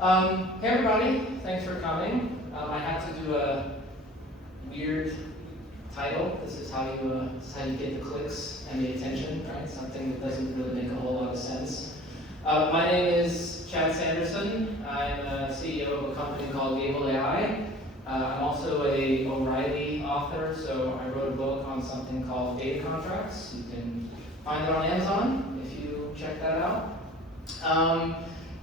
Hey everybody, thanks for coming. I had to do a weird title. This is how you get the clicks and the attention, right? Something that doesn't really make a whole lot of sense. My name is Chad Sanderson. I'm a CEO of a company called Gable AI. I'm also a O'Reilly author, so I wrote a book on something called data contracts. You can find it on Amazon if you check that out.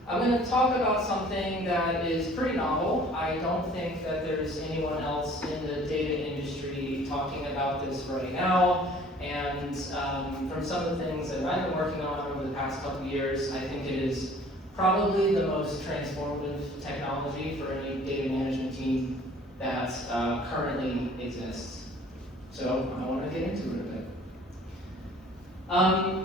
I'm going to talk about something that is pretty novel. I don't think that there's anyone else in the data industry talking about this right now. And from some of the things that I've been working on over the past couple of years, I think it is probably the most transformative technology for any data management team that currently exists. So I want to get into it a bit.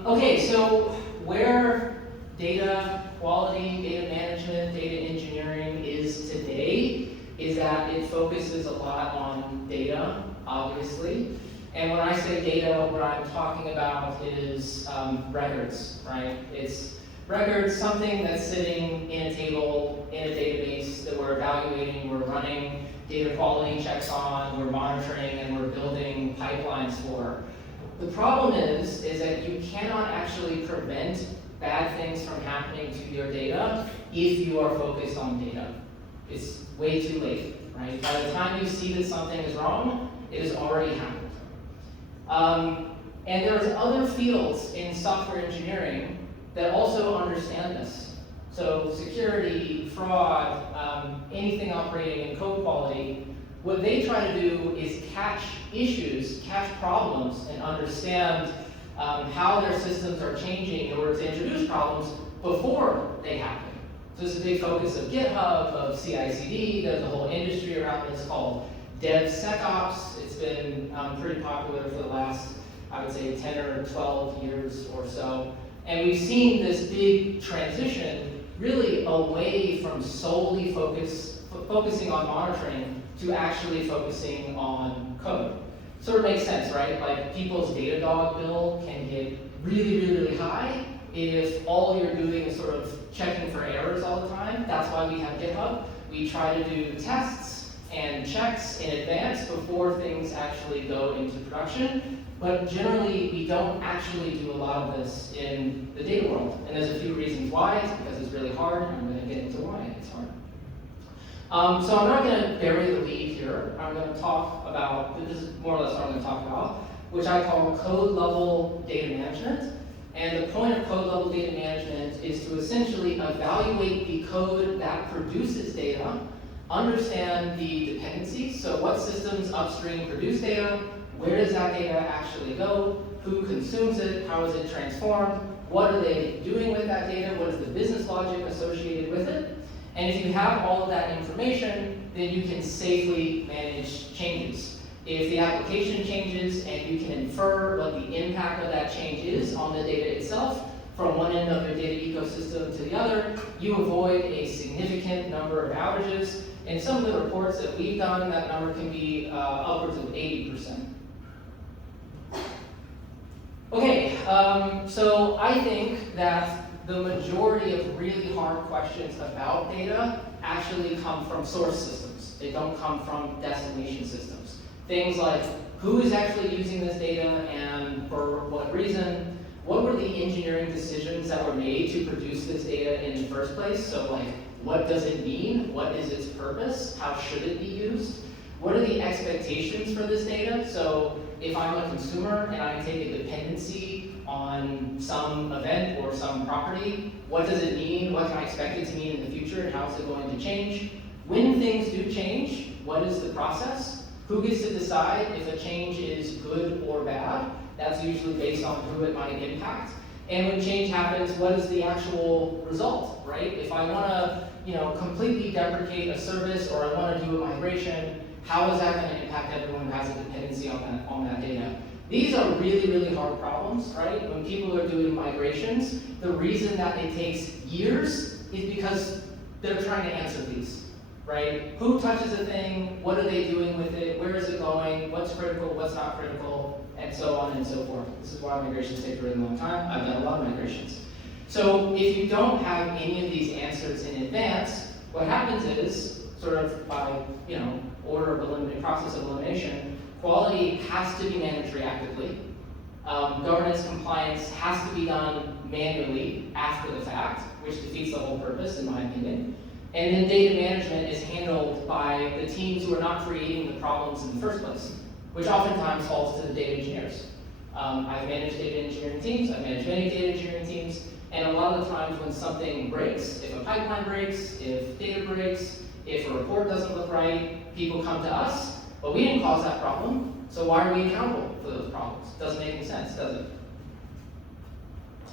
Okay, so where data quality, data management, data engineering is today is that it focuses a lot on data, obviously. And when I say data, what I'm talking about is records, right? It's records, something that's sitting in a table, in a database that we're evaluating, we're running data quality checks on, we're monitoring, and we're building pipelines for. The problem is that you cannot actually prevent bad things from happening to your data if you are focused on data. It's way too late, right? By the time you see that something is wrong, it has already happened. And there's other fields in software engineering that also understand this. So security, fraud, anything operating in code quality, what they try to do is catch issues, catch problems, and understand how their systems are changing in order to introduce problems before they happen. So this is a big focus of GitHub, of CI/CD. There's a whole industry around this called DevSecOps. It's been pretty popular for the last, I would say, 10 or 12 years or so. And we've seen this big transition really away from solely focusing on monitoring to actually focusing on code. Sort of makes sense, right? Like people's Datadog bill can get really, really, really high if all you're doing is sort of checking for errors all the time. That's why we have GitHub. We try to do tests and checks in advance before things actually go into production. But generally, we don't actually do a lot of this in the data world. And there's a few reasons why. It's because it's really hard. I'm going to get into why it's hard. So I'm not going to bury the lead here. I'm going to talk about, this is more or less what I'm going to talk about, which I call code level data management. And the point of code level data management is to essentially evaluate the code that produces data, understand the dependencies, so what systems upstream produce data, where does that data actually go, who consumes it, how is it transformed, what are they doing with that data, what is the business logic associated with it. And if you have all of that information, then you can safely manage changes. If the application changes and you can infer what the impact of that change is on the data itself, from one end of your data ecosystem to the other, you avoid a significant number of outages. In some of the reports that we've done, that number can be upwards of 80%. Okay, so I think that the majority of really hard questions about data actually come from source systems. They don't come from destination systems. Things like, who is actually using this data and for what reason? What were the engineering decisions that were made to produce this data in the first place? So like, what does it mean? What is its purpose? How should it be used? What are the expectations for this data? So if I'm a consumer and I take a dependency on some event or some property, what does it mean? What can I expect it to mean in the future, and how is it going to change? When things do change, what is the process? Who gets to decide if a change is good or bad? That's usually based on who it might impact. And when change happens, what is the actual result, right? If I want to, completely deprecate a service, or I want to do a migration, how is that going to impact everyone who has a dependency on that data? These are really, really hard problems, right? When people are doing migrations, the reason that it takes years is because they're trying to answer these, right? Who touches a thing? What are they doing with it? Where is it going? What's critical? What's not critical? And so on and so forth. This is why migrations take a really long time. I've done a lot of migrations. So if you don't have any of these answers in advance, What happens is, sort of by process of elimination, quality has to be managed reactively. Governance compliance has to be done manually after the fact, which defeats the whole purpose, in my opinion. And then data management is handled by the teams who are not creating the problems in the first place, which oftentimes falls to the data engineers. I've managed data engineering teams, I've managed many data engineering teams, and a lot of the times when something breaks, if a pipeline breaks, if data breaks, if a report doesn't look right, people come to us, but we didn't cause that problem, so why are we accountable for those problems? Doesn't make any sense, does it?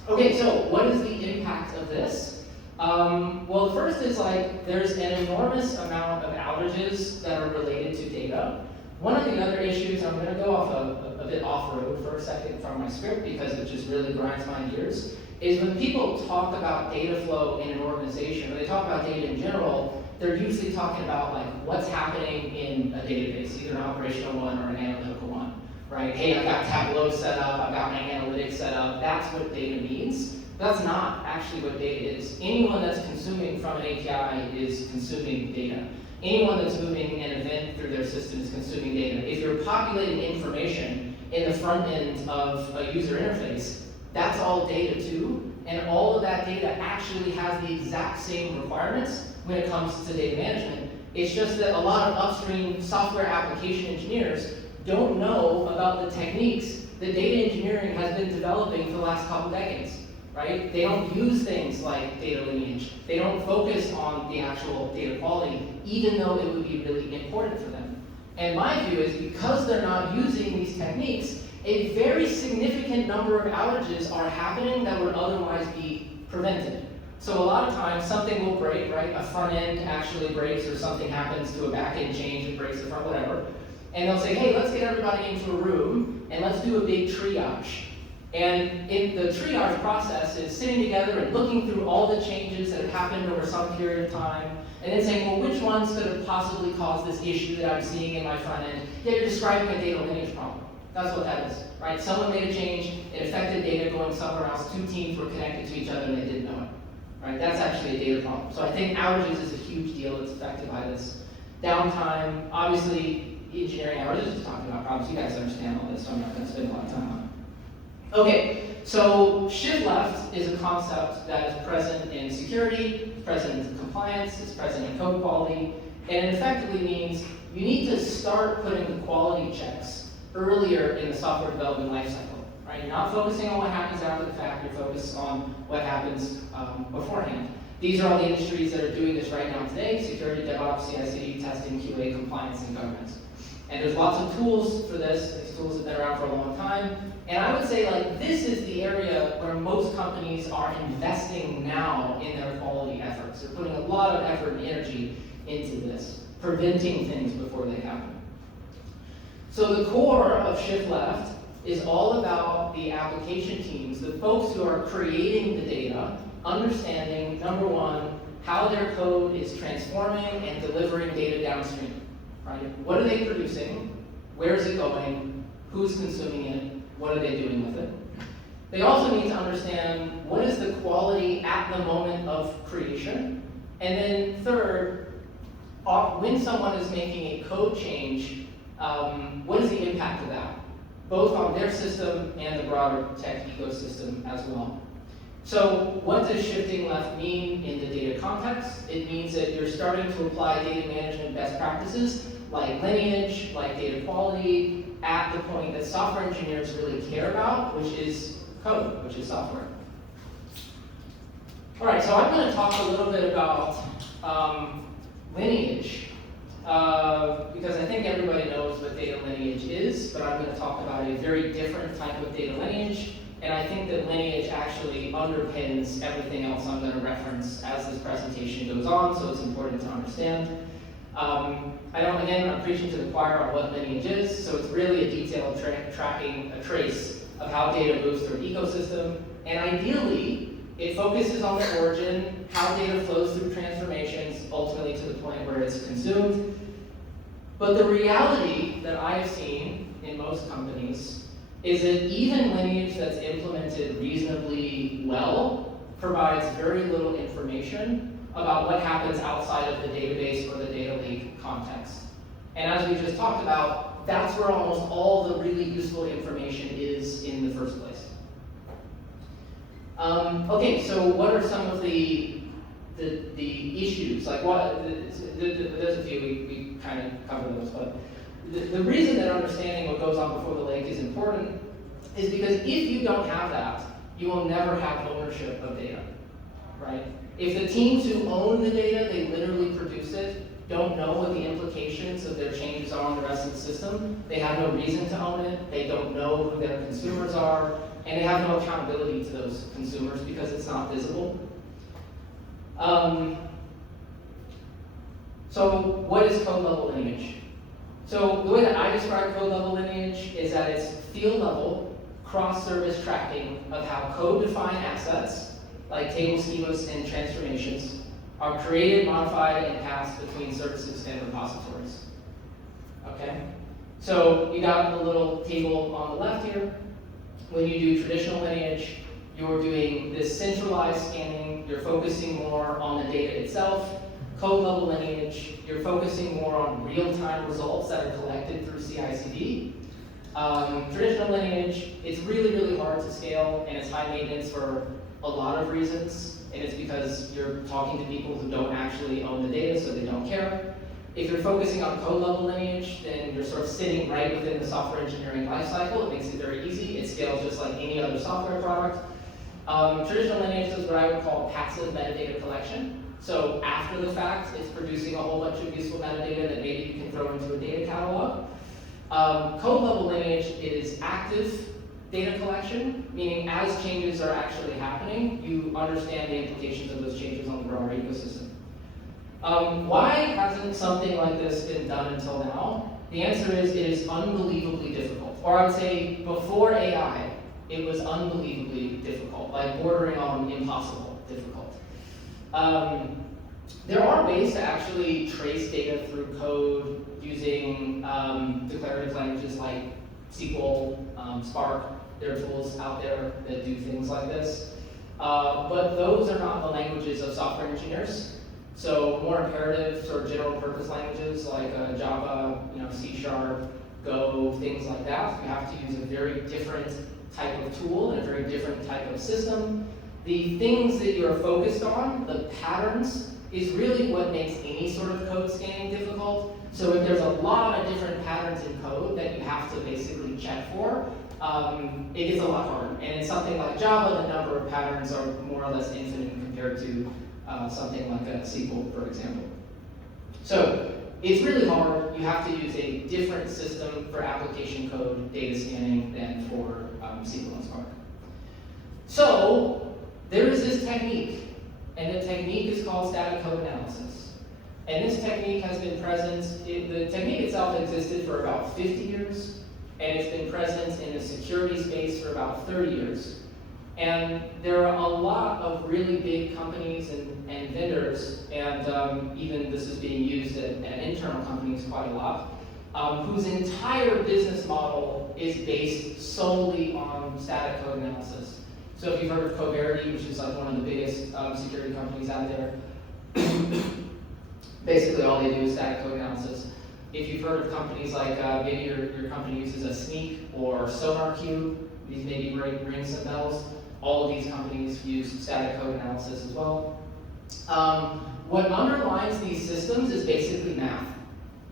Okay, so what is the impact of this? Well, the first is there's an enormous amount of outages that are related to data. One of the other issues, I'm going to go off a bit off-road for a second from my script because it just really grinds my gears, is when people talk about data flow in an organization, or they talk about data in general, they're usually talking about what's happening in a database, either an operational one or an analytical one, right? Hey, I've got Tableau set up, I've got my analytics set up, that's what data means. That's not actually what data is. Anyone that's consuming from an API is consuming data. Anyone that's moving an event through their system is consuming data. If you're populating information in the front end of a user interface, that's all data too, and all of that data actually has the exact same requirements when it comes to data management. It's just that a lot of upstream software application engineers don't know about the techniques that data engineering has been developing for the last couple decades, right? They don't use things like data lineage. They don't focus on the actual data quality, even though it would be really important for them. And my view is because they're not using these techniques, a very significant number of outages are happening that would otherwise be prevented. So a lot of times something will break, right? A front end actually breaks or something happens to a back end change, it breaks the front, whatever. And they'll say, hey, let's get everybody into a room and let's do a big triage. And the triage process is sitting together and looking through all the changes that have happened over some period of time, and then saying, well, which ones could have possibly caused this issue that I'm seeing in my front end? Yeah, you're describing a data lineage problem. That's what that is, right? Someone made a change, it affected data going somewhere else, two teams were connected to each other and they didn't know it, right? That's actually a data problem. So I think outages is a huge deal that's affected by this. Downtime, obviously, engineering outages is talking about problems. You guys understand all this, so I'm not going to spend a lot of time on it. Okay, so shift left is a concept that is present in security, present in compliance, it's present in code quality, and it effectively means you need to start putting the quality checks earlier in the software development lifecycle, right? You're not focusing on what happens after the fact, you're focused on what happens beforehand. These are all the industries that are doing this right now today: security, DevOps, CI/CD, testing, QA, compliance, and governance. And there's lots of tools for this. These tools have been around for a long time. And I would say this is the area where most companies are investing now in their quality efforts. They're putting a lot of effort and energy into this, preventing things before they happen. So the core of Shift Left is all about the application teams, the folks who are creating the data, understanding, number one, how their code is transforming and delivering data downstream, right? What are they producing? Where is it going? Who's consuming it? What are they doing with it? They also need to understand what is the quality at the moment of creation. And then third, when someone is making a code change, what is the impact of that? Both on their system and the broader tech ecosystem as well. So what does shifting left mean in the data context? It means that you're starting to apply data management best practices like lineage, like data quality, at the point that software engineers really care about, which is code, which is software. All right, so I'm going to talk a little bit about lineage, because I think everybody knows what data lineage is, but I'm going to talk about a very different type of data lineage, and I think that lineage actually underpins everything else I'm going to reference as this presentation goes on, so it's important to understand. I'm preaching to the choir on what lineage is, so it's really a detailed tracking, a trace of how data moves through an ecosystem, and ideally, it focuses on the origin, how data flows through transformations, ultimately to the point where it's consumed. But the reality that I've seen in most companies is that even lineage that's implemented reasonably well provides very little information about what happens outside of the database or the data lake context. And as we just talked about, that's where almost all the really useful information is in the first place. Okay, so what are some of the issues? Like there's a few, we kind of covered those, but the reason that understanding what goes on before the lake is important is because if you don't have that, you will never have ownership of data, right? If the teams who own the data, they literally produce it, don't know what the implications of their changes are on the rest of the system, they have no reason to own it, they don't know who their consumers are, and they have no accountability to those consumers because it's not visible. So what is code level lineage? So the way that I describe code level lineage is that it's field level cross-service tracking of how code-defined assets, like table schemas and transformations, are created, modified, and passed between services and repositories. Okay? So you got a little table on the left here. When you do traditional lineage, you're doing this centralized scanning, you're focusing more on the data itself. Code level lineage, you're focusing more on real-time results that are collected through CI/CD. Traditional lineage, it's really, really hard to scale, and it's high maintenance for a lot of reasons, and it's because you're talking to people who don't actually own the data, so they don't care. If you're focusing on code level lineage, then you're sort of sitting right within the software engineering lifecycle. It makes it very easy. It scales just like any other software product. Traditional lineage is what I would call passive metadata collection. So after the fact, it's producing a whole bunch of useful metadata that maybe you can throw into a data catalog. Code level lineage is active data collection, meaning as changes are actually happening, you understand the implications of those changes on the broader ecosystem. Why hasn't something like this been done until now? The answer is it is unbelievably difficult. Or I would say before AI, it was unbelievably difficult, like bordering on impossible difficult. There are ways to actually trace data through code using declarative languages like SQL, Spark. There are tools out there that do things like this. But those are not the languages of software engineers. So more imperative sort of general purpose languages like Java, C#, Go, things like that. You have to use a very different type of tool and a very different type of system. The things that you're focused on, the patterns, is really what makes any sort of code scanning difficult. So if there's a lot of different patterns in code that you have to basically check for, it gets a lot harder. And in something like Java, the number of patterns are more or less infinite compared to something like a SQL, for example. So it's really hard. You have to use a different system for application code data scanning than for SQL and Spark. So there is this technique, and the technique is called static code analysis. And this technique has been present, the technique itself existed for about 50 years, and it's been present in the security space for about 30 years. And there are a lot of really big companies and vendors, and even this is being used at internal companies quite a lot, whose entire business model is based solely on static code analysis. So if you've heard of Coverity, which is like one of the biggest security companies out there, basically all they do is static code analysis. If you've heard of companies like maybe your company uses a Sneak or SonarQube, these maybe ring some bells. All of these companies use static code analysis as well. What underlines these systems is basically math.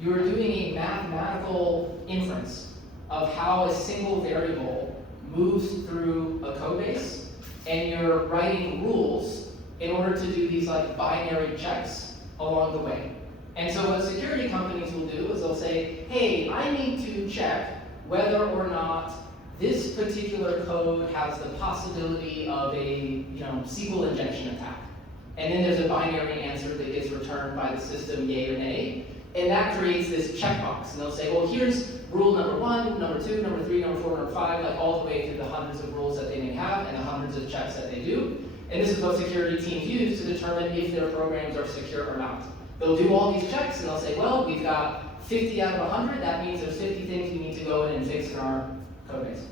You are doing a mathematical inference of how a single variable moves through a code base, and you're writing rules in order to do these like binary checks along the way. And so what security companies will do is they'll say, hey, I need to check whether or not this particular code has the possibility of a SQL injection attack. And then there's a binary answer that gets returned by the system, yay or nay. And that creates this checkbox. And they'll say, well, here's rule number 1, number 2, number 3, number 4, number 5, like all the way through the hundreds of rules that they may have and the hundreds of checks that they do. And this is what security teams use to determine if their programs are secure or not. They'll do all these checks and they'll say, well, we've got 50 out of 100. That means there's 50 things we need to go in and fix in our code base.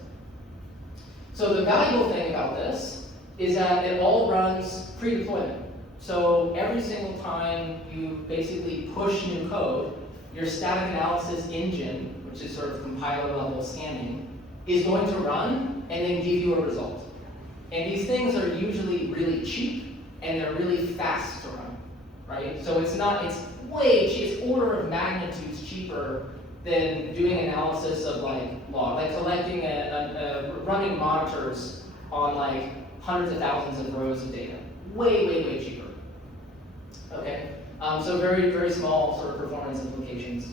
So the valuable thing about this is that it all runs pre-deployment. So every single time you basically push new code, your static analysis engine, which is sort of compiler level scanning, is going to run and then give you a result. And these things are usually really cheap and they're really fast to run, right? So it's way cheap, it's order of magnitudes cheaper than doing analysis of like log, like collecting running monitors on like hundreds of thousands of rows of data. Way, way, way cheaper. Okay, so very, very small sort of performance implications.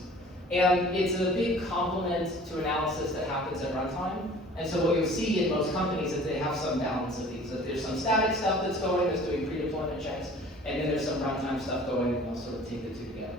And it's a big complement to analysis that happens at runtime. And so what you'll see in most companies is they have some balance of these. That there's some static stuff that's going, that's doing pre-deployment checks, and then there's some runtime stuff going, and they'll sort of take the two together.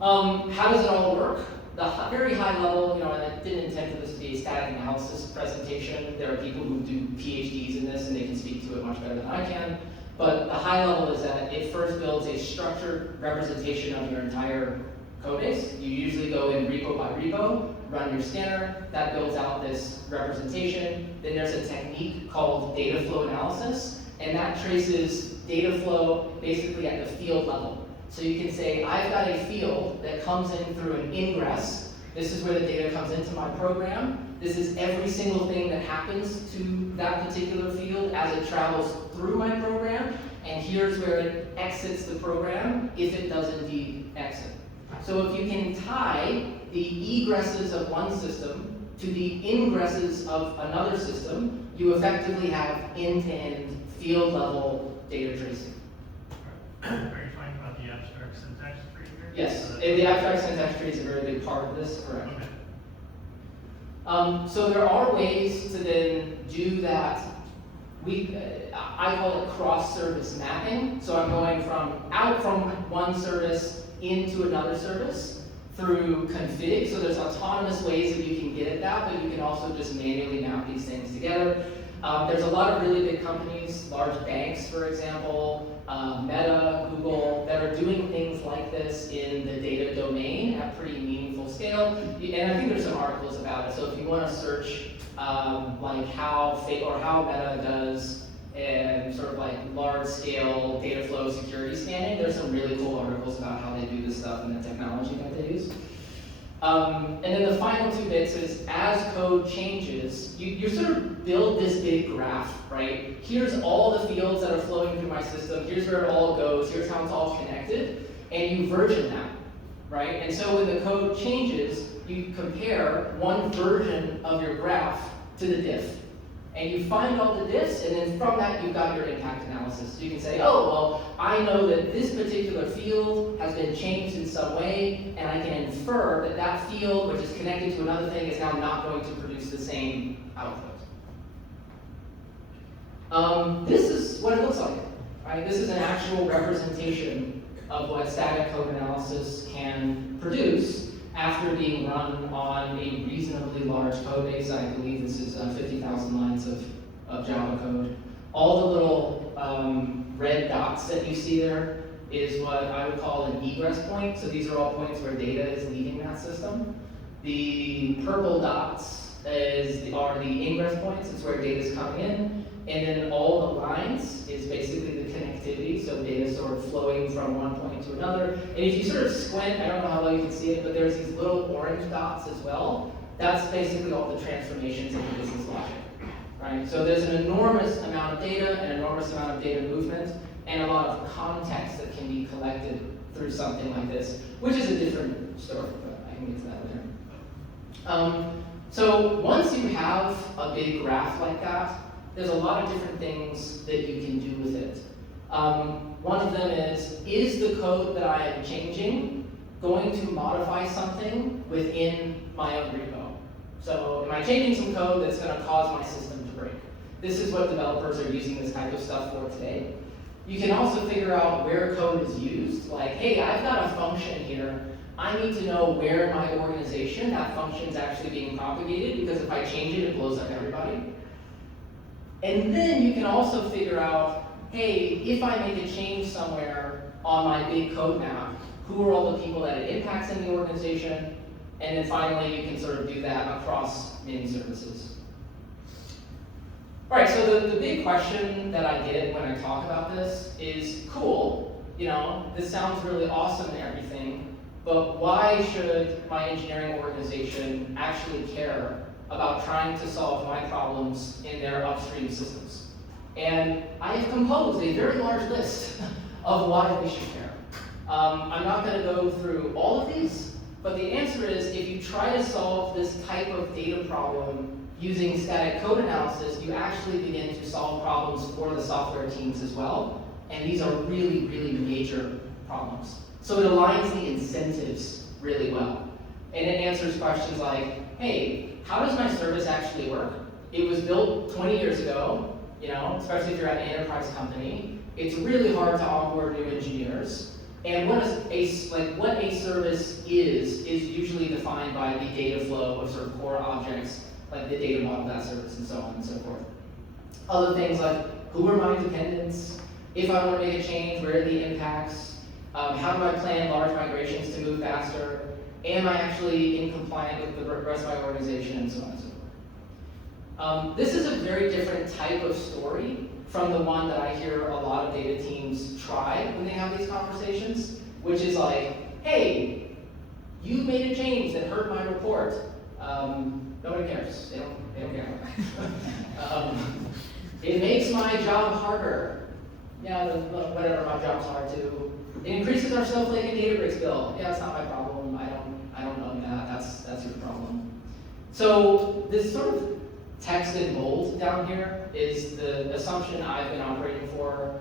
How does it all work? The very high level, and I didn't intend for this to be a static analysis presentation. There are people who do PhDs in this, and they can speak to it much better than I can. But the high level is that it first builds a structured representation of your entire code base. You usually go in repo by repo, run your scanner, that builds out this representation. Then there's a technique called data flow analysis, and that traces data flow basically at the field level. So you can say, I've got a field that comes in through an ingress. This is where the data comes into my program. This is every single thing that happens to that particular field as it travels through my program. And here's where it exits the program, if it does indeed exit. So if you can tie the egresses of one system to the ingresses of another system, you effectively have end-to-end field-level data tracing. Are you talking about the abstract syntax tree here? Yes, and the abstract syntax tree is a very big part of this, correct. Okay. So there are ways to then do that. I call it cross-service mapping. So I'm going out from one service into another service through config. So there's autonomous ways that you can get at that, but you can also just manually map these things together. There's a lot of really big companies, large banks, for example, Meta, Google, that are doing things like this in the data domain at pretty meaningful scale. And I think there's some articles about it. So if you want to search like how Meta does sort of like large-scale data flow security scanning, there's some really cool articles about how they do this stuff and the technology that they use. And then the final two bits is, as code changes, you sort of build this big graph, right? Here's all the fields that are flowing through my system, here's where it all goes, here's how it's all connected, and you version that, right? And so when the code changes, you compare one version of your graph to the diff. And you find all the diffs, and then from that you've got your impact analysis. You can say, oh, well, I know that this particular field has been changed in some way, and I can infer that that field, which is connected to another thing, is now not going to produce the same output. This is what it looks like, right? This is an actual representation of what static code analysis can produce after being run on a reasonably large code base. I believe this is 50,000 lines of Java code. All the little red dots that you see there is what I would call an egress point. So these are all points where data is leaving that system. The purple dots are the ingress points. It's where data is coming in. And then all the lines is basically the connectivity, so data sort of flowing from one point to another. And if you sort of squint, I don't know how well you can see it, but there's these little orange dots as well. That's basically all the transformations in the business logic, right? So there's an enormous amount of data, an enormous amount of data movement, and a lot of context that can be collected through something like this, which is a different story, but I can get to that later. So once you have a big graph like that, there's a lot of different things that you can do with it. One of them is the code that I am changing going to modify something within my own repo? So am I changing some code that's going to cause my system to break? This is what developers are using this type of stuff for today. You can also figure out where code is used. Like, hey, I've got a function here. I need to know where in my organization that function is actually being propagated, because if I change it, it blows up everybody. And then you can also figure out, hey, if I make a change somewhere on my big code map, who are all the people that it impacts in the organization? And then finally, you can sort of do that across many services. All right, so the big question that I get when I talk about this is, cool, this sounds really awesome and everything, but why should my engineering organization actually care about trying to solve my problems in their upstream systems? And I have composed a very large list of why we should care. I'm not going to go through all of these, but the answer is, if you try to solve this type of data problem using static code analysis, you actually begin to solve problems for the software teams as well. And these are really, really major problems. So it aligns the incentives really well. And it answers questions like, hey, how does my service actually work? It was built 20 years ago, especially if you're at an enterprise company. It's really hard to onboard new engineers. And what a service is usually defined by the data flow of sort of core objects, like the data model of that service and so on and so forth. Other things like, who are my dependents? If I want to make a change, where are the impacts? How do I plan large migrations to move faster? Am I actually in compliance with the rest of my organization, and so on and so forth. This is a very different type of story from the one that I hear a lot of data teams try when they have these conversations, which is like, hey, you made a change that hurt my report. Nobody cares. They don't care. It makes my job harder. Yeah, whatever, my job's hard too. It increases our Snowflake and Databricks bill. Yeah, that's not my problem. I don't know that. That's your problem. So this sort of text in bold down here is the assumption I've been operating for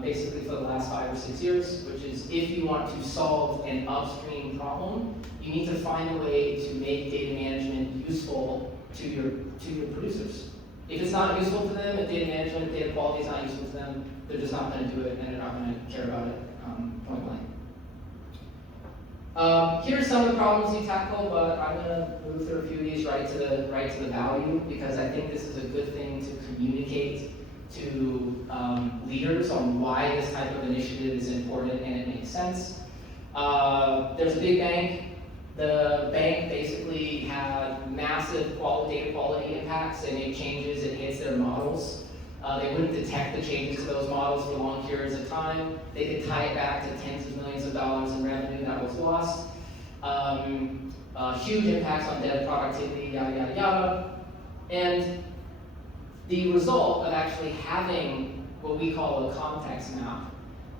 basically for the last 5 or 6 years, which is, if you want to solve an upstream problem, you need to find a way to make data management useful to your producers. If it's not useful to them, if data management, data quality is not useful to them, they're just not going to do it, and they're not going to care about it point blank. Here's some of the problems you tackle, but I'm going to move through a few of these right to the value, because I think this is a good thing to communicate to leaders on why this type of initiative is important and it makes sense. There's a big bank. The bank basically had massive data quality impacts. They made changes, it hits their models. They wouldn't detect the changes to those models for long periods of time. They could tie it back to tens of millions of dollars in revenue that was lost. Huge impacts on dev productivity, yada, yada, yada. And the result of actually having what we call a context map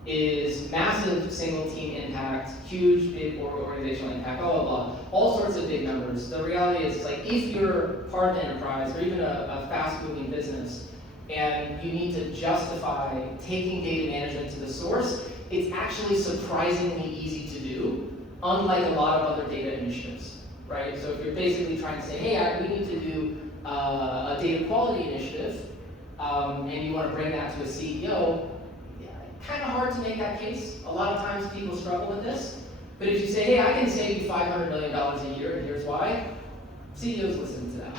is massive single team impact, huge big organizational impact, blah, blah, blah. All sorts of big numbers. The reality is, if you're part of an enterprise or even a fast-moving business, and you need to justify taking data management to the source, it's actually surprisingly easy to do, unlike a lot of other data initiatives, right? So if you're basically trying to say, hey, we need to do a data quality initiative, and you want to bring that to a CEO, kind of hard to make that case. A lot of times people struggle with this. But if you say, hey, I can save you $500 million a year, and here's why, CEOs listen to that.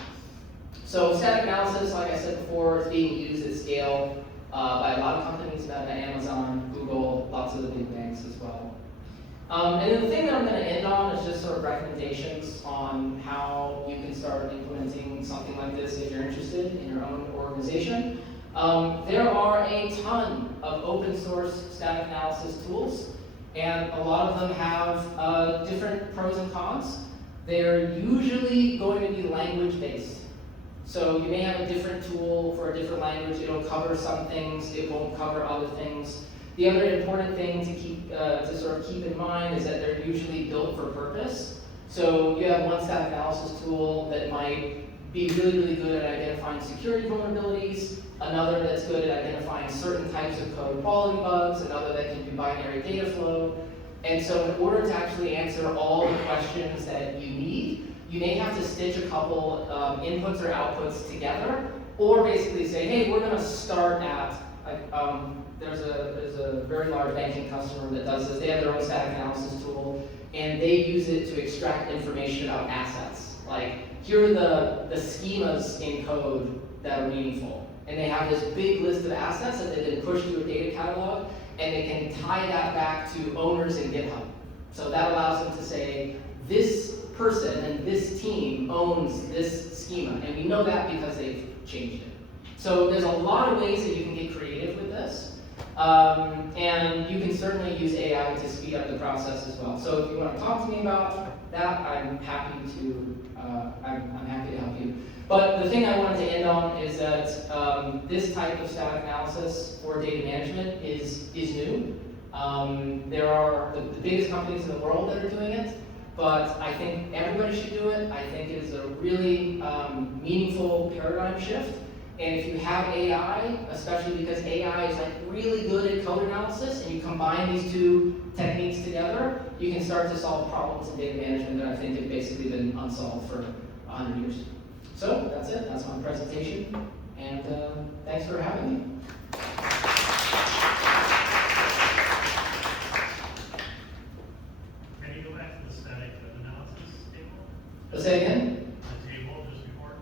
So static analysis, like I said before, is being used at scale by a lot of companies, Meta, Amazon, Google, lots of the big banks as well. And then the thing that I'm going to end on is just sort of recommendations on how you can start implementing something like this if you're interested in your own organization. There are a ton of open source static analysis tools, and a lot of them have different pros and cons. They're usually going to be language based. So you may have a different tool for a different language. It'll cover some things, it won't cover other things. The other important thing to sort of keep in mind is that they're usually built for purpose. So you have one static analysis tool that might be really, really good at identifying security vulnerabilities, another that's good at identifying certain types of code quality bugs, another that can do binary data flow. And so in order to actually answer all the questions that you need, you may have to stitch a couple inputs or outputs together, or basically say, hey, we're going to start at, there's a very large banking customer that does this. They have their own static analysis tool, and they use it to extract information about assets. Here are the schemas in code that are meaningful. And they have this big list of assets that they then push to a data catalog, and they can tie that back to owners in GitHub. So that allows them to say, this person and this team owns this schema, and we know that because they've changed it. So there's a lot of ways that you can get creative with this. And you can certainly use AI to speed up the process as well. So if you want to talk to me about that, I'm happy to help you. But the thing I wanted to end on is that this type of static analysis for data management is new. There are the biggest companies in the world that are doing it, but I think everybody should do it. I think it is a really meaningful paradigm shift. And if you have AI, especially because AI is like really good at code analysis, and you combine these two techniques together, you can start to solve problems in data management that I think have basically been unsolved for 100 years. So that's it. That's my presentation. And thanks for having me. Can you go back to the static analysis table? Say again? The table just before?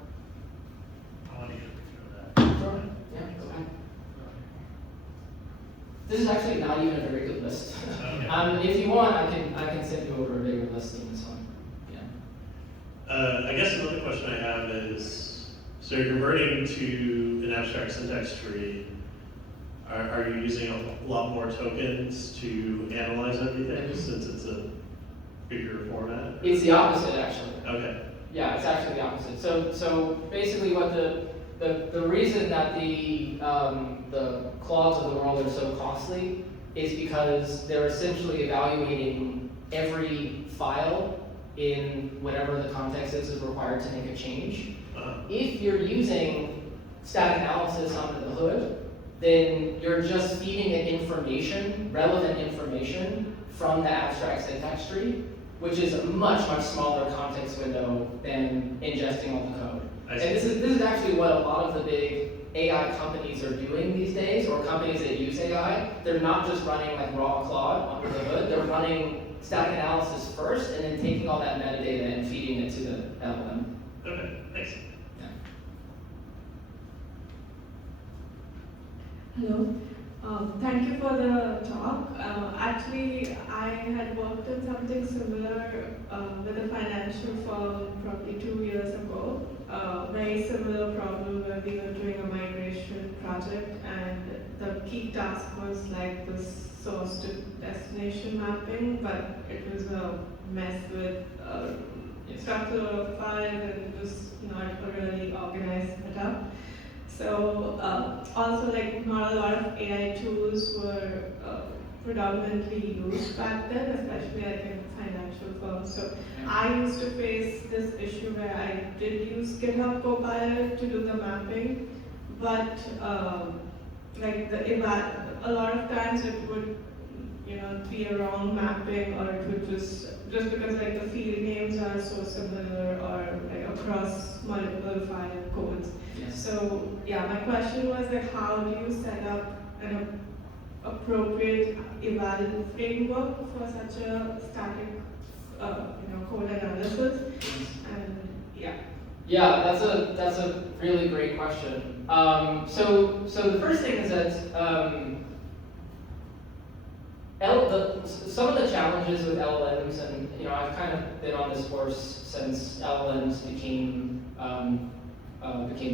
I want to get a picture of that. Sure. Yeah, go ahead. This is actually not even a very good list. Okay. If you want, I can send you over a bigger list than this one. Yeah. I guess another question I have is, so you're converting to an abstract syntax tree. Are you using a lot more tokens to analyze everything since it's a bigger format? It's the opposite, actually. Okay. Yeah, it's actually the opposite. So basically, what the reason that the clogs of the world are so costly is because they're essentially evaluating every file in whatever the context is required to make a change. If you're using static analysis under the hood, then you're just feeding it information, relevant information, from the abstract syntax tree, which is a much, much smaller context window than ingesting all the code. And this is actually what a lot of the big AI companies are doing these days, or companies that use AI. They're not just running like raw Claude under the hood, they're running static analysis first, and then taking all that metadata and feeding it to the LLM. Okay, thanks. Hello. Thank you for the talk. Actually, I had worked on something similar with a financial firm probably 2 years ago. Very similar problem where we were doing a migration project, and the key task was like this source to destination mapping, but it was a mess with structure of files, and it was not a really organized setup. So also, like, not a lot of AI tools were predominantly used back then, especially like in financial firms. So I used to face this issue where I did use GitHub Copilot to do the mapping, but like a lot of times it would be a wrong mapping, or it would just because like the field names are so similar, or like across multiple file codes. Yes. So yeah, my question was like, how do you set up an appropriate eval framework for such a static code analysis? And yeah. Yeah, that's a really great question. So the first thing is that some of the challenges with LLMs, and I've kind of been on this course since LLMs became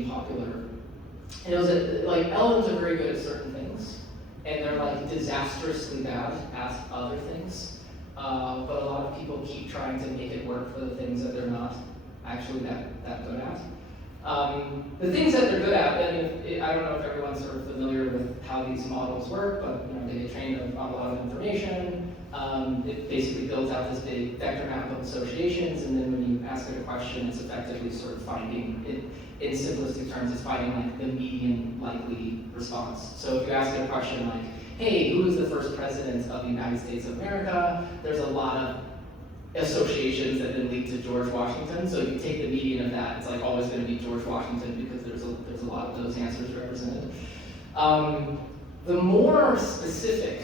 popular. And it was like LLMs are very good at certain things, and they're like disastrously bad at other things. But a lot of people keep trying to make it work for the things that they're not actually that good at. The things that they're good at, I don't know if everyone's sort of familiar with how these models work, but they get trained on a lot of information. It basically builds out this big vector map of associations, and then when you ask it a question, it's effectively sort of finding it. In simplistic terms, it's finding like the median likely response. So if you ask it a question like, hey, who is the first president of the United States of America? There's a lot of associations that then lead to George Washington. So if you take the median of that, it's like always going to be George Washington, because there's a lot of those answers represented. The more specific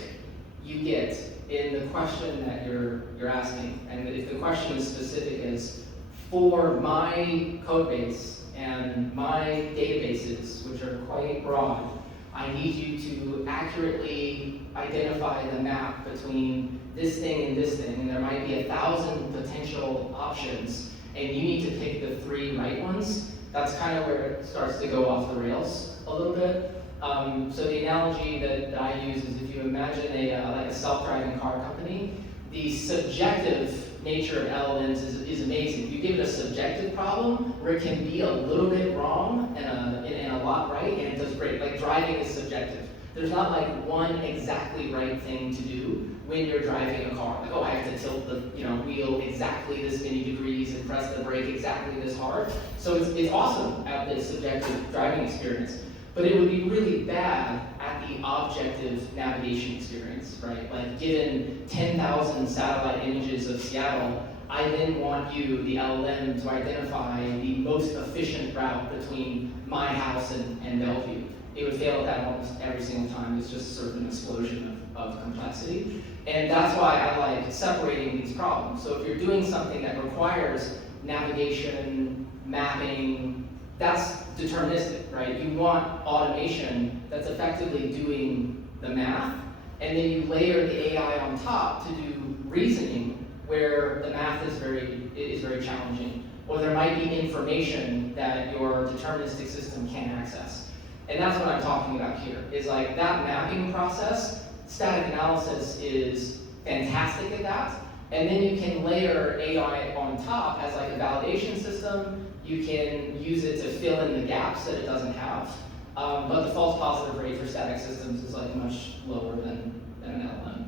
you get in the question that you're asking, and if the question is specific as, for my code base and my databases, which are quite broad, I need you to accurately identify the map between this thing and this thing, and there might be 1,000 potential options, and you need to pick the 3 right ones, that's kind of where it starts to go off the rails a little bit. So the analogy that I use is if you imagine like a self-driving car company, the subjective nature of LLMs is amazing. You give it a subjective problem where it can be a little bit wrong and a lot right, and it does great. Like driving is subjective. There's not like one exactly right thing to do when you're driving a car. Like, oh, I have to tilt the wheel exactly this many degrees and press the brake exactly this hard. So it's awesome at the subjective driving experience. But it would be really bad at the objective navigation experience, right? Like given 10,000 satellite images of Seattle, I then want you, the LLM, to identify the most efficient route between my house and Bellevue. It would fail at that almost every single time. It's just sort of an explosion of complexity. And that's why I like separating these problems. So if you're doing something that requires navigation, mapping, that's deterministic, right? You want automation that's effectively doing the math, and then you layer the AI on top to do reasoning where the math is very challenging, or there might be information that your deterministic system can't access. And that's what I'm talking about here, is like that mapping process, static analysis is fantastic at that, and then you can layer AI on top as like a validation system. You can use it to fill in the gaps that it doesn't have. But the false positive rate for static systems is like much lower than an LLM.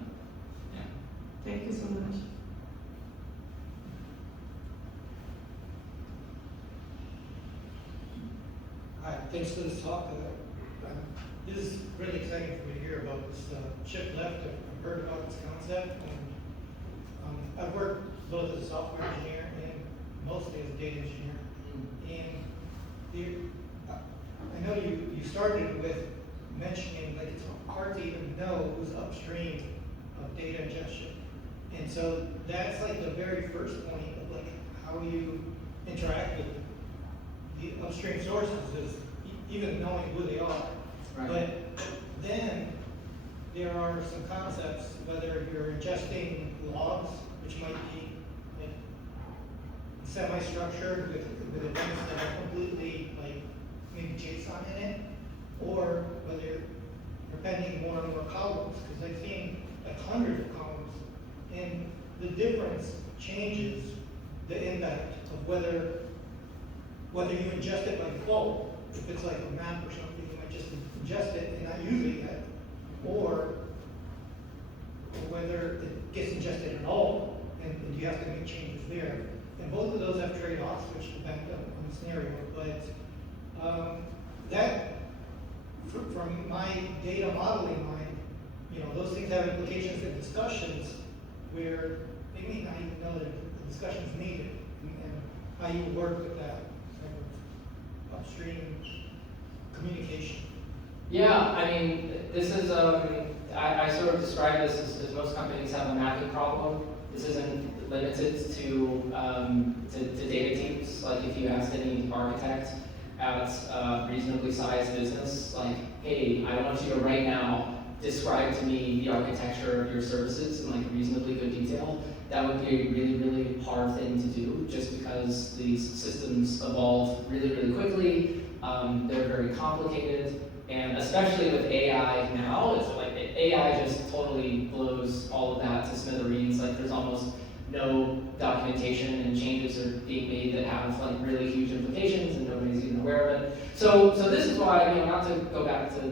Yeah. Thank you so much. Hi, thanks for this talk. It is really exciting for me to hear about this shift left. I've heard about this concept. I've worked both as a software engineer and mostly as a data engineer. And I know you started with mentioning like it's hard to even know who's upstream of data ingestion. And so that's like the very first point of like how you interact with the upstream sources is even knowing who they are. Right. But then there are some concepts, whether you're ingesting logs, which might be like semi-structured with events that are completely like maybe JSON in it, or whether you're appending more and more columns, because I've seen like hundreds of columns, and the difference changes the impact of whether you ingest it by default. If it's like a map or something, you might just ingest it and not use it yet, or whether it gets ingested at all, and you have to make changes there. And both of those have trade-offs, which depend on the scenario. But that, from my data modeling mind, those things have implications and discussions where they may not even know that the discussion is needed, and how you work with that type of upstream communication. Yeah, I mean, this is, I sort of describe this as most companies have a mapping problem. This isn't limited to data teams. Like if you ask any architect at a reasonably sized business, like, hey, I want you to right now describe to me the architecture of your services in like reasonably good detail, that would be a really, really hard thing to do just because these systems evolve really, really quickly. They're very complicated. And especially with AI now, it's like AI just totally blows all of that to smithereens. Like there's almost no documentation, and changes are being made that have like really huge implications, and nobody's even aware of it. So this is why, not to go back to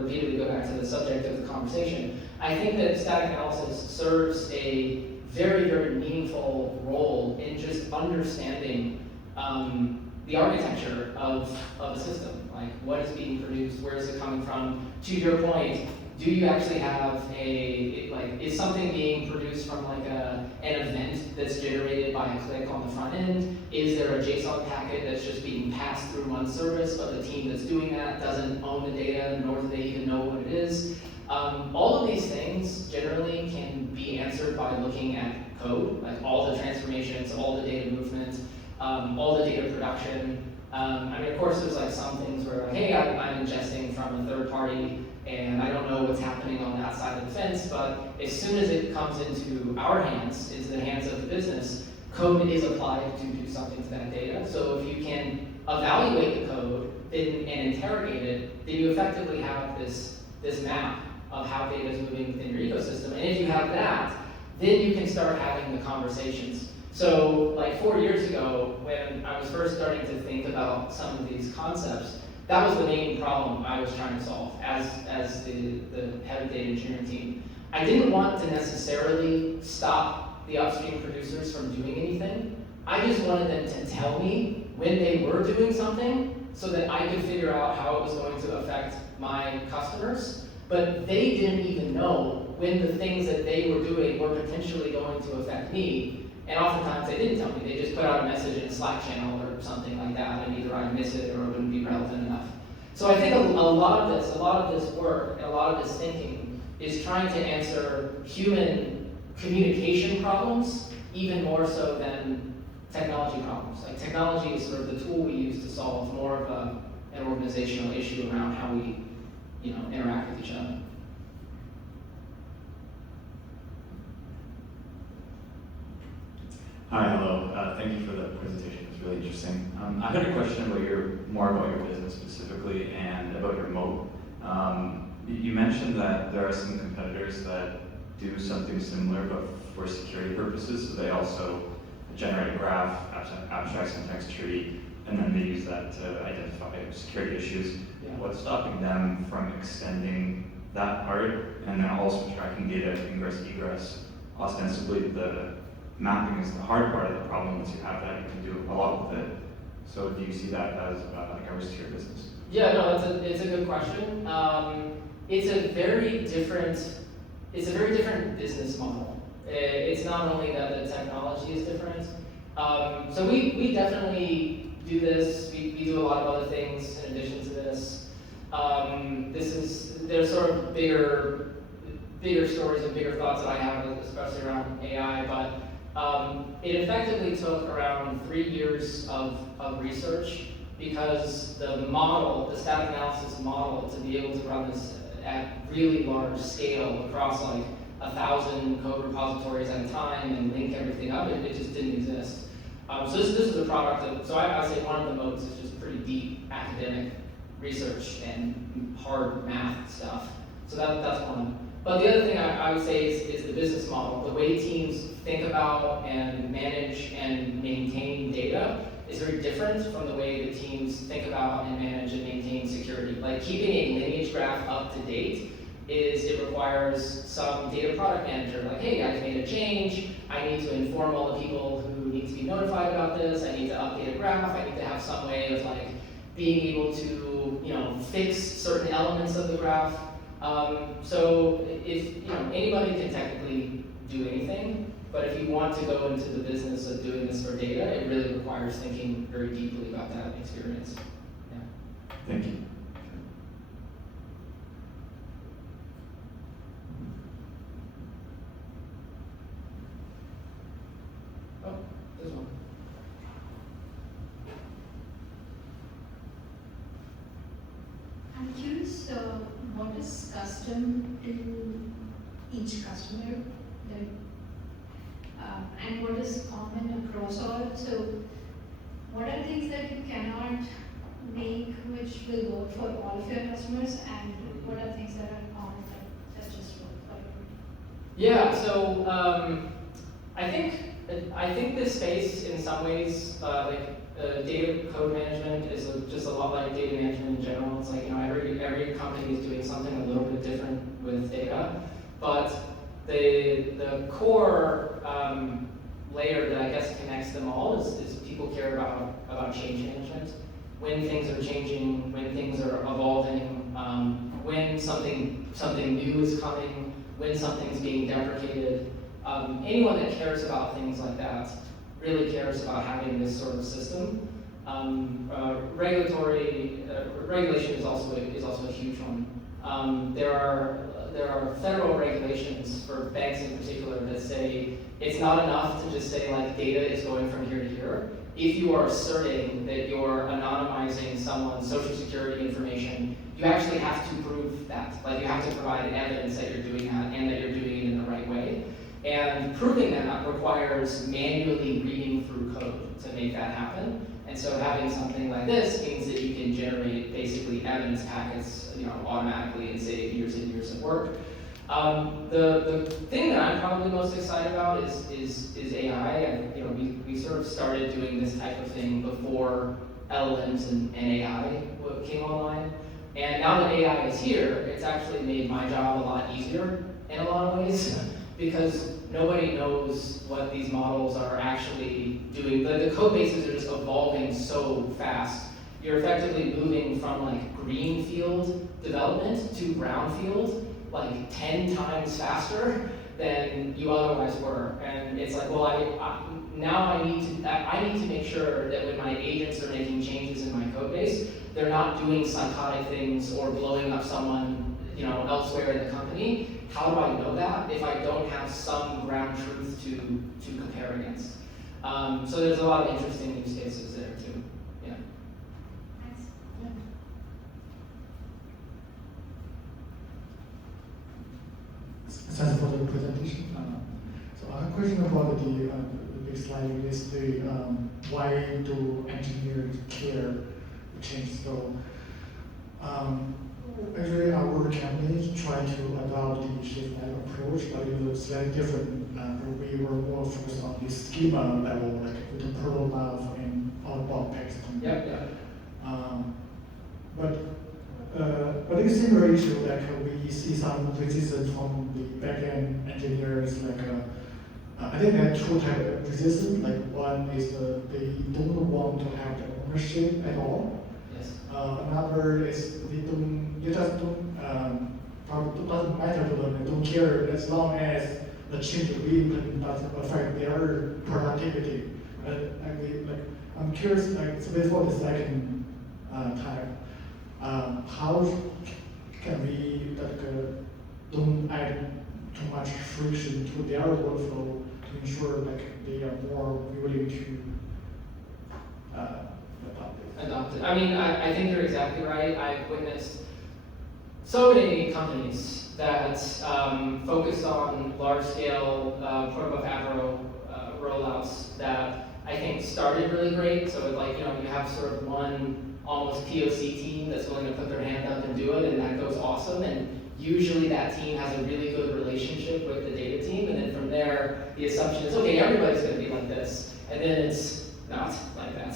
repeatedly go back to the subject of the conversation, I think that static analysis serves a very, very meaningful role in just understanding the architecture of a system. Like what is being produced, where is it coming from? To your point, do you actually have is something being produced from like an event that's generated by a click on the front end? Is there a JSON packet that's just being passed through one service, but the team that's doing that doesn't own the data, nor do they even know what it is? All of these things generally can be answered by looking at code, like all the transformations, all the data movement, all the data production. Of course, there's like some things where like, hey, I'm ingesting from a third party, and I don't know what's happening on that side of the fence, but as soon as it comes into our hands, into the hands of the business, code is applied to do something to that data. So if you can evaluate the code and interrogate it, then you effectively have this map of how data is moving within your ecosystem. And if you have that, then you can start having the conversations. So like 4 years ago, when I was first starting to think about some of these concepts, that was the main problem I was trying to solve as the head of data engineering team. I didn't want to necessarily stop the upstream producers from doing anything. I just wanted them to tell me when they were doing something so that I could figure out how it was going to affect my customers. But they didn't even know when the things that they were doing were potentially going to affect me. And oftentimes they didn't tell me. They just put out a message in a Slack channel or something like that, and either I'd miss it or it wouldn't be relevant enough. So I think a lot of this work, and a lot of this thinking is trying to answer human communication problems even more so than technology problems. Like technology is sort of the tool we use to solve more of an organizational issue around how we, interact with each other. Hi, hello. Thank you for the presentation. It's really interesting. I had a question about more about your business specifically and about your moat. You mentioned that there are some competitors that do something similar, but for security purposes. So they also generate a graph, abstract syntax tree, and then they use that to identify security issues. Yeah. What's stopping them from extending that part and then also tracking data ingress egress? Ostensibly, the mapping is the hard part of the problem. Once you have that, you can do a lot with it. So do you see that as like a risk to your business? Yeah, no, it's a good question. It's a very different business model. It's not only that the technology is different. So we definitely do this. We do a lot of other things in addition to this. There's sort of bigger stories and bigger thoughts that I have, especially around AI, but it effectively took around 3 years of research because the static analysis model, to be able to run this at really large scale across like 1,000 code repositories at a time and link everything up, it just didn't exist. So this is a product of, so I would say one of the modes is just pretty deep academic research and hard math stuff. So that's one. But the other thing I would say is the business model. The way teams think about and manage and maintain data is very different from the way the teams think about and manage and maintain security. Like keeping a lineage graph up to date it requires some data product manager, like, hey, I made a change, I need to inform all the people who need to be notified about this, I need to update a graph, I need to have some way of like being able to, fix certain elements of the graph. So if, anybody can technically do anything, but if you want to go into the business of doing this for data, it really requires thinking very deeply about that experience. Yeah. Thank you. Oh, this one. I'm curious, what is custom to each customer, and what is common across all? So, what are things that you cannot make which will work for all of your customers, and what are things that are common that just work for you? Yeah. So I think this space, in some ways, data code management is just a lot like data management in general. It's like, every company is doing something a little bit different with data, but the core layer that I guess connects them all is people care about change management. When things are changing, when things are evolving, when something new is coming, when something's being deprecated. Anyone that cares about things like that really cares about having this sort of system. Regulation is also a huge one. There are federal regulations for banks in particular that say it's not enough to just say like data is going from here to here. If you are asserting that you're anonymizing someone's social security information, you actually have to prove that. Like you have to provide evidence that you're doing that and that you're doing it in the right way. And proving that requires manually reading through code to make that happen. And so having something like this means that you can generate basically evidence packets, automatically and save years and years of work. The thing that I'm probably most excited about is AI. And we sort of started doing this type of thing before LLMs and AI came online. And now that AI is here, it's actually made my job a lot easier in a lot of ways because nobody knows what these models are actually doing. The code bases are just evolving so fast. You're effectively moving from like greenfield development to brownfield like 10 times faster than you otherwise were. And it's like, well, now I need to make sure that when my agents are making changes in my code base, they're not doing psychotic things or blowing up someone, elsewhere in the company. How do I know that if I don't have some ground truth to compare against? So there's a lot of interesting use cases there too. Yeah. Thanks. Yeah. Thanks for the presentation. So I have a question about the big slide is the why do engineers care to change? So actually our company try to adopt the shift left approach, but it was slightly different. We were more focused on the schema level, like with the protobuf and outbound packaging. Yep. But it's similar issue, like we see some resistance from the backend engineers, like I think there are two types of resistance. Like one is they don't want to have the ownership at all. Yes. Another is they just don't probably doesn't matter to them. They don't care as long as the change we implement doesn't affect their productivity. I'm curious, so before the second type. How can we don't add too much friction to their workflow to ensure they are more willing to adopt it? I mean, I think you're exactly right. I've witnessed so many companies that focus on large-scale protobuf Avro rollouts that I think started really great. So you have sort of one almost POC team that's willing to put their hand up and do it, and that goes awesome. And usually that team has a really good relationship with the data team, and then from there, the assumption is, okay, everybody's gonna be like this. And then it's not like that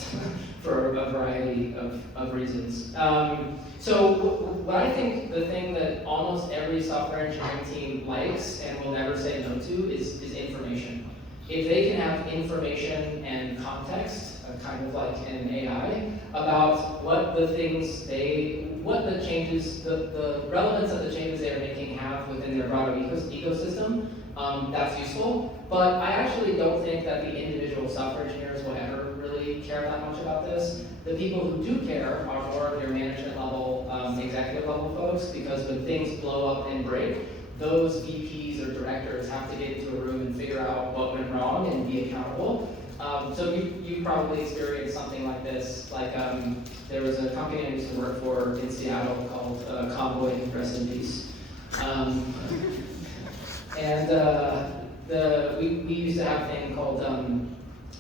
for a variety of reasons. So what I think the thing that almost every software engineering team likes and will never say no to is information. If they can have information and context, kind of like in AI, about what the changes, the relevance of the changes they are making have within their broader ecosystem, that's useful. But I actually don't think that the individual software engineers will ever really care that much about this. The people who do care are more of your management level, executive level folks, because when things blow up and break, those VPs or directors have to get into a room and figure out what went wrong and be accountable. So you probably experienced something like this. Like there was a company I used to work for in Seattle called Convoy, rest in peace. We used to have a thing called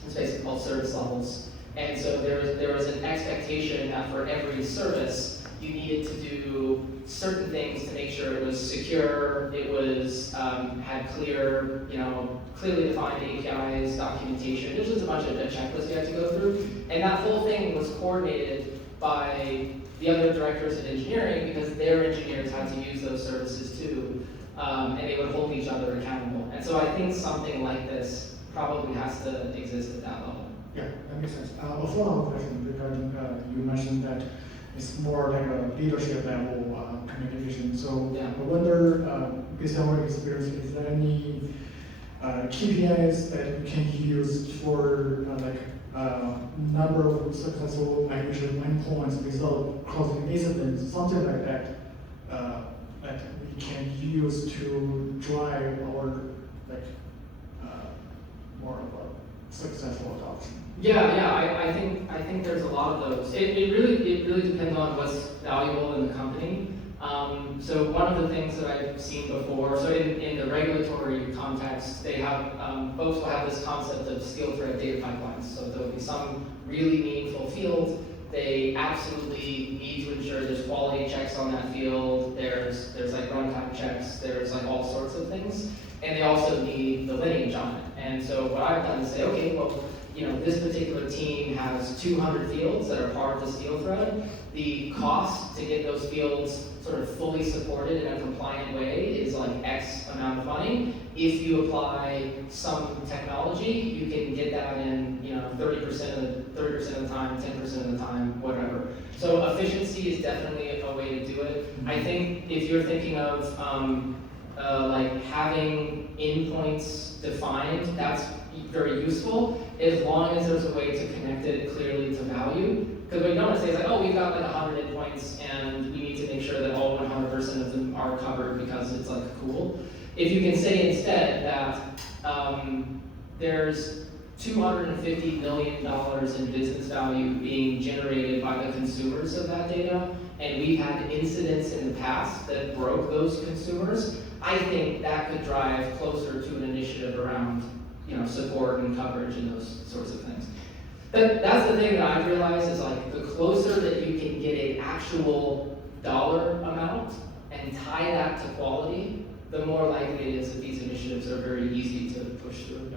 it's basically called service levels. And so there was an expectation that for every service you needed to do certain things to make sure it was secure, it was had clearly defined APIs, documentation. There's just a bunch of checklists you had to go through. And that whole thing was coordinated by the other directors of engineering because their engineers had to use those services too. And they would hold each other accountable. And so I think something like this probably has to exist at that level. Yeah, that makes sense. A follow-up question regarding, you mentioned that it's more like a leadership level communication. So yeah. I wonder, based on your experience, is there any KPIs that you can use for number of successful migration endpoints without causing incidents, something like that, that we can use to drive our more of a successful adoption? I think there's a lot of those. It really depends on what's valuable in the company. So one of the things that I've seen before, so in the regulatory context, they have, folks will have this concept of skill thread data pipelines. So there'll be some really meaningful field. They absolutely need to ensure there's quality checks on that field. There's like runtime checks. There's like all sorts of things. And they also need the lineage on it. And so what I've done is say, okay, well, you know, this particular team has 200 fields that are part of the skill thread. The cost to get those fields sort of fully supported in a compliant way is like X amount of money. If you apply some technology, you can get that in, you know, 30% of the time, 10% of the time, whatever. So efficiency is definitely a way to do it. I think if you're thinking of like having endpoints defined, that's very useful as long as there's a way to connect it clearly to value. Because what you don't want to say is like, oh, we've got like 100 endpoints and we need to make sure that all 100% of them are covered because it's like cool. If you can say instead that there's $250 million in business value being generated by the consumers of that data, and we've had incidents in the past that broke those consumers, I think that could drive closer to an initiative around, you know, support and coverage and those sorts of things. That's the thing that I've realized is like the closer that you can get an actual dollar amount and tie that to quality, the more likely it is that these initiatives are very easy to push through.